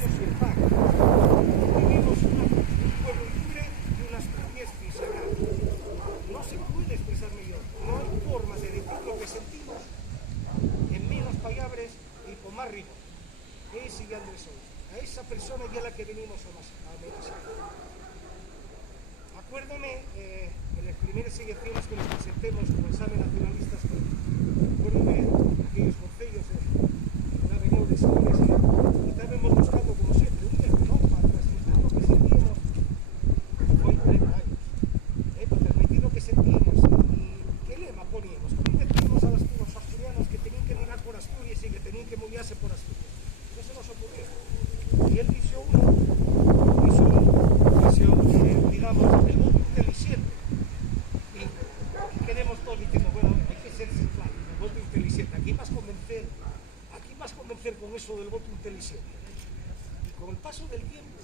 privilegios y el paz. Vivimos un pueblo libre y unas Asturias sin sagrado. No se puede expresar mejor. No hay forma de decir lo que sentimos en menos palabras y con más rigor. Ese y Andrés Sousa. A esa persona ya la que venimos a mensaje. Acuérdome en las primeras elecciones que nos presentemos como examen nacionalistas, acuérdome aquellos concellos la avenida de Sines, y estábamos buscando como siempre un día, ¿no? Para transmitir lo que sentíamos. Foi 30 años. Para transmitir lo que sentíamos. ¿Y qué lema poníamos? ¿Cómo decíamos a los asturianos que tenían que mirar por Asturias y que tenían que moverse por Asturias? No se nos ocurrió. Y él dice digamos, el voto inteligente. Y quedemos todos diciendo, bueno, hay que ser claro, el voto inteligente. Aquí vas a convencer con eso del voto inteligente. Y con el paso del tiempo,